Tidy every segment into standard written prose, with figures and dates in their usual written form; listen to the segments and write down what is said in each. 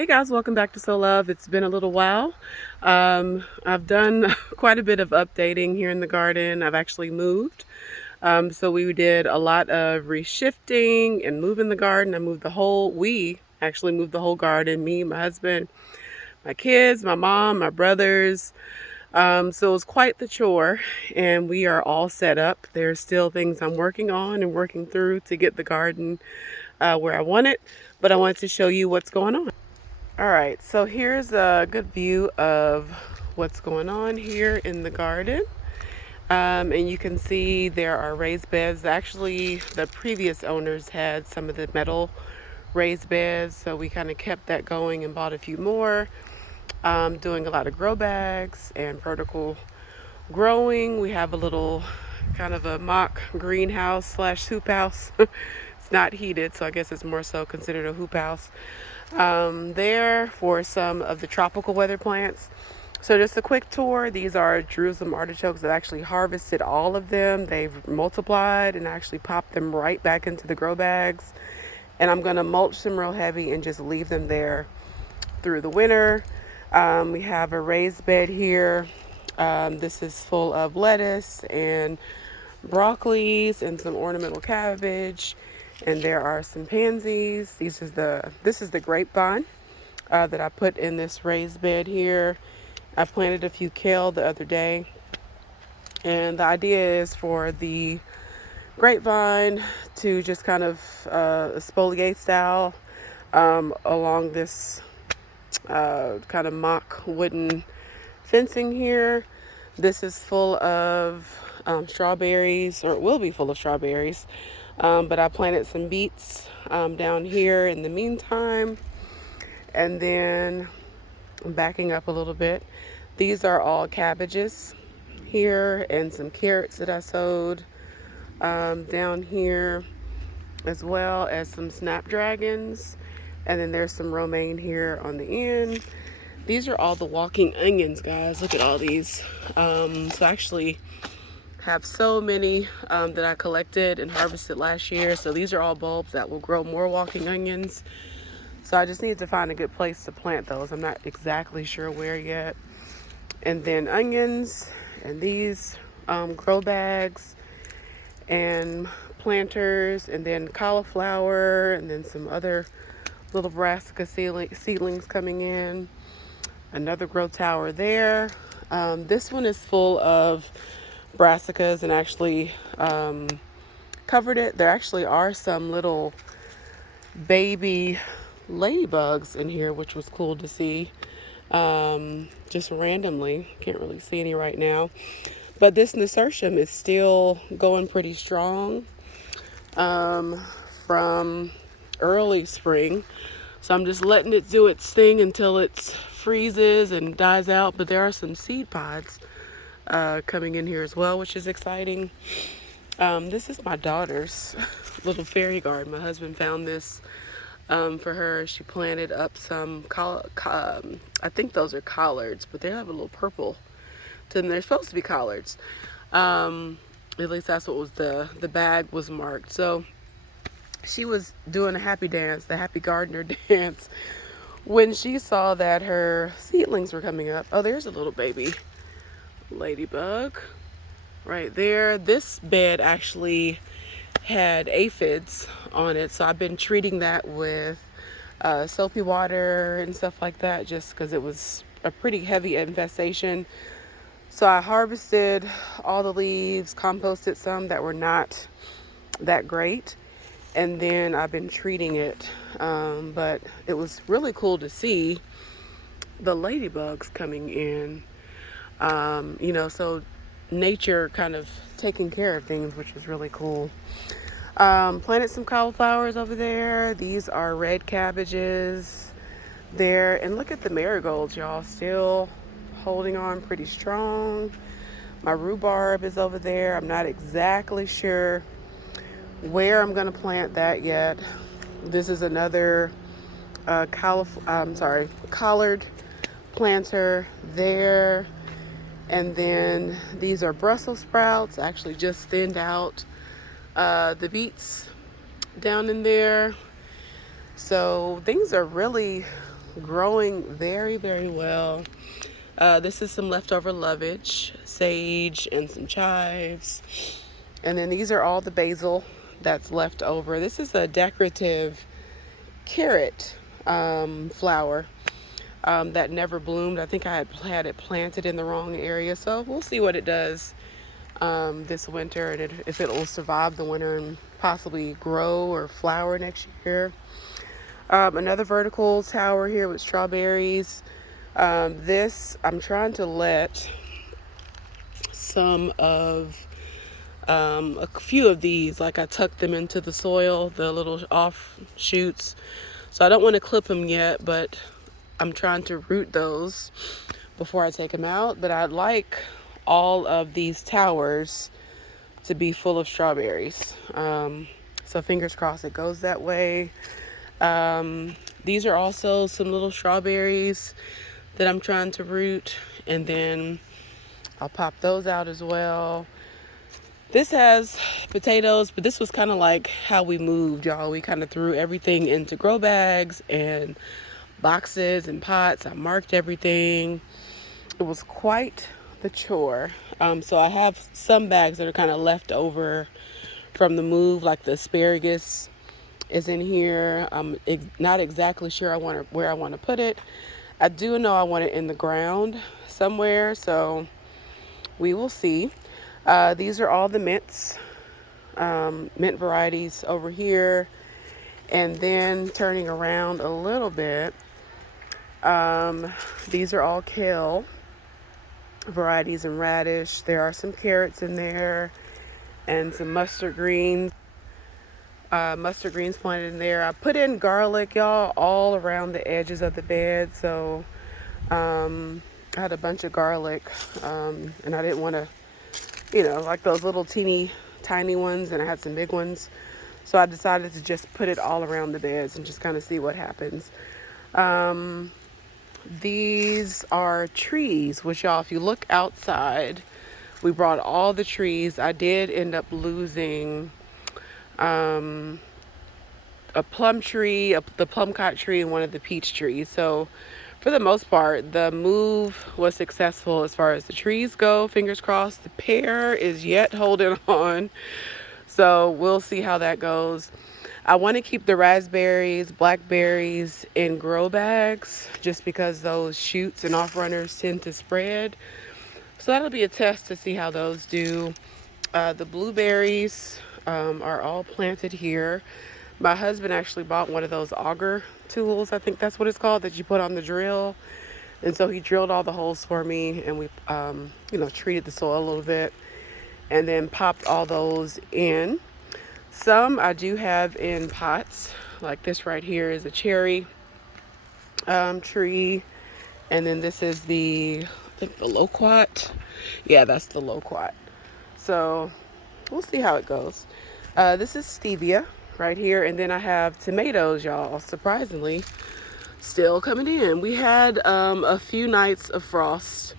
Hey guys, welcome back to So Love. It's been a little while. I've done quite a bit of updating here in the garden. I've actually moved. So we did a lot of reshifting and moving the garden. We actually moved the whole garden, me, my husband, my kids, my mom, my brothers. So it was quite the chore, and we are all set up. There's still things I'm working on and working through to get the garden where I want it, but I wanted to show you what's going on. All right, so here's a good view of what's going on here in the garden. And you can see there are raised beds. Actually, the previous owners had some of the metal raised beds, so we kind of kept that going and bought a few more. Doing a lot of grow bags and vertical growing. We have a little kind of a mock greenhouse slash hoop house. It's not heated, so I guess it's more so considered a hoop house there for some of the tropical weather plants. So just a quick tour. These are Jerusalem artichokes. I've actually harvested all of them. They've multiplied and actually popped them right back into the grow bags. And I'm going to mulch them real heavy and just leave them there through the winter. We have a raised bed here. This is full of lettuce and broccolis and some ornamental cabbage, and there are some pansies. This is the grapevine that I put in this raised bed here. I planted a few kale the other day, and the idea is for the grapevine to just kind of exfoliate style along this kind of mock wooden fencing here. This is full of strawberries, or it will be full of strawberries. But I planted some beets down here in the meantime. And then I'm backing up a little bit. These are all cabbages here and some carrots that I sowed down here, as well as some snapdragons. And then there's some romaine here on the end. These are all the walking onions, guys. Look at all these. So I actually have so many that I collected and harvested last year. So these are all bulbs that will grow more walking onions. So I just need to find a good place to plant those. I'm not exactly sure where yet. And then onions and these grow bags and planters, and then cauliflower, and then some other little brassica seedlings coming in. Another grow tower there. This one is full of brassicas and actually covered it. There actually are some little baby ladybugs in here, which was cool to see. Just randomly. Can't really see any right now. But this nasturtium is still going pretty strong from early spring. So I'm just letting it do its thing until it freezes and dies out. But there are some seed pods coming in here as well, which is exciting. This is my daughter's little fairy garden. My husband found this for her. She planted up some, I think those are collards, but they have a little purple to them. They're supposed to be collards. At least that's what was the bag was marked. So she was doing a happy dance, the happy gardener dance, when she saw that her seedlings were coming up. Oh, there's a little baby ladybug right there. This bed actually had aphids on it, so I've been treating that with soapy water and stuff like that, just because it was a pretty heavy infestation. So I harvested all the leaves, composted some that were not that great, and then I've been treating it. But it was really cool to see the ladybugs coming in. So nature kind of taking care of things, which was really cool. Planted some cauliflowers over there. These are red cabbages there. And look at the marigolds, y'all. Still holding on pretty strong. My rhubarb is over there. I'm not exactly sure where I'm going to plant that yet. This is another collard planter there. And then these are Brussels sprouts. I actually just thinned out the beets down in there. So things are really growing very, very well. This is some leftover lovage, sage, and some chives. And then these are all the basil that's left over. This is a decorative carrot flower that never bloomed. I think I had it planted in the wrong area. So we'll see what it does this winter, and if it will survive the winter and possibly grow or flower next year. Another vertical tower here with strawberries. This, I'm trying to let some of a few of these, like I tucked them into the soil, the little offshoots. So I don't want to clip them yet, but I'm trying to root those before I take them out. But I'd like all of these towers to be full of strawberries. So fingers crossed it goes that way. These are also some little strawberries that I'm trying to root, and then I'll pop those out as well. This has potatoes, but this was kind of like how we moved, y'all. We kind of threw everything into grow bags and boxes and pots. I marked everything. It was quite the chore. So I have some bags that are kind of left over from the move, like the asparagus is in here. I'm not exactly sure where I want to put it. I do know I want it in the ground somewhere, so we will see. These are all the mints, mint varieties over here. And then turning around a little bit, these are all kale varieties and radish. There are some carrots in there and some mustard greens. Mustard greens planted in there. I put in garlic, y'all, all around the edges of the bed. So I had a bunch of garlic, and I didn't want to, like those little teeny tiny ones, and I had some big ones. So I decided to just put it all around the beds and just kind of see what happens. These are trees, which, y'all, if you look outside, we brought all the trees. I did end up losing a plum tree, the plumcot tree, and one of the peach trees. So for the most part, the move was successful as far as the trees go. Fingers crossed. The pear is yet holding on. So we'll see how that goes. I want to keep the raspberries, blackberries in grow bags just because those shoots and off runners tend to spread. So that'll be a test to see how those do. The blueberries are all planted here. My husband actually bought one of those auger tools, I think that's what it's called, that you put on the drill. And so he drilled all the holes for me, and we, treated the soil a little bit and then popped all those in. Some I do have in pots, like this right here is a cherry tree. And then this is I think the loquat. Yeah, that's the loquat. So we'll see how it goes. This is stevia right here. And then I have tomatoes, y'all, surprisingly, still coming in. We had a few nights of frost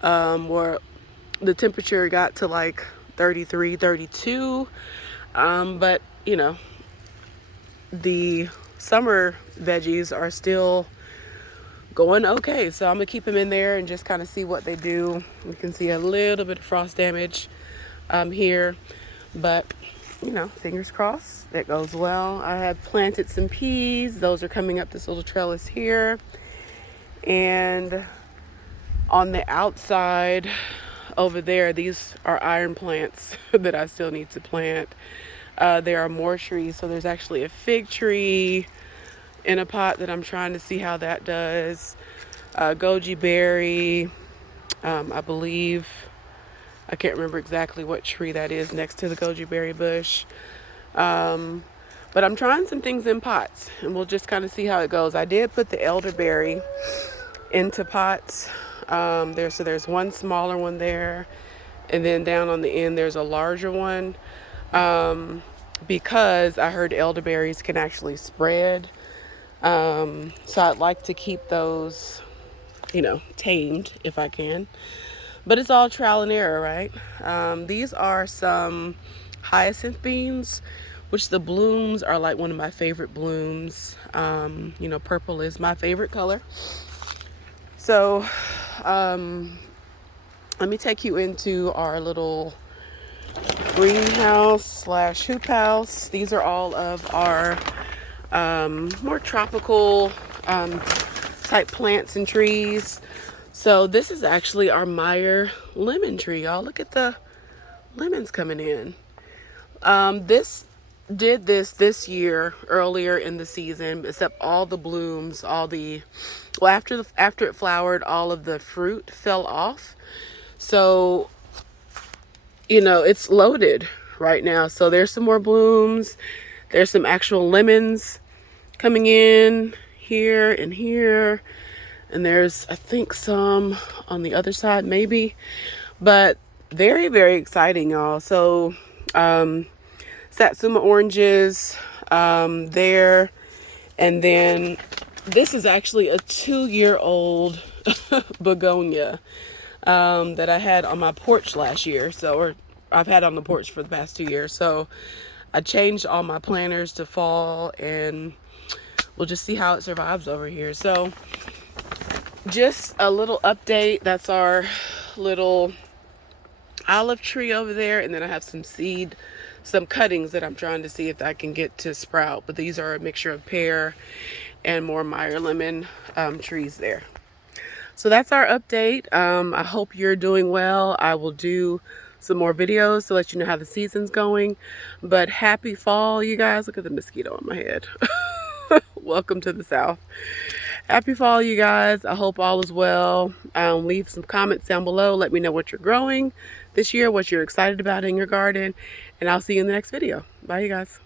where the temperature got to like 33, 32. But, the summer veggies are still going okay. So I'm going to keep them in there and just kind of see what they do. You can see a little bit of frost damage here. But, fingers crossed that goes well. I have planted some peas. Those are coming up this little trellis here. And on the outside over there, these are iron plants that I still need to plant. There are more trees. So there's actually a fig tree in a pot that I'm trying to see how that does. Goji berry, I believe. I can't remember exactly what tree that is next to the goji berry bush. But I'm trying some things in pots, and we'll just kind of see how it goes. I did put the elderberry into pots. There's one smaller one there, and then down on the end there's a larger one, because I heard elderberries can actually spread. So I'd like to keep those, tamed if I can. But it's all trial and error, right? These are some hyacinth beans, which the blooms are like one of my favorite blooms. You know, purple is my favorite color. So let me take you into our little greenhouse slash hoop house. These are all of our more tropical type plants and trees. So this is actually our Meyer lemon tree, y'all. Look at the lemons coming in. This did this year earlier in the season, except all the blooms, well, after it flowered, all of the fruit fell off. So, you know, it's loaded right now. So there's some more blooms. There's some actual lemons coming in here and here. And there's, I think, some on the other side, maybe. But very, very exciting, y'all. So, Satsuma oranges there. And then this is actually a 2-year-old begonia that I had on my porch last year. Or I've had on the porch for the past 2 years. So I changed all my planters to fall, and we'll just see how it survives over here. So just a little update. That's our little olive tree over there. And then I have some cuttings that I'm trying to see if I can get to sprout. But these are a mixture of pear and more Meyer lemon trees there. So that's our update. I hope you're doing well. I will do some more videos to let you know how the season's going. But happy fall, you guys. Look at the mosquito on my head. Welcome to the South. Happy fall, you guys. I hope all is well. Leave some comments down below. Let me know what you're growing this year, what you're excited about in your garden. And I'll see you in the next video. Bye, you guys.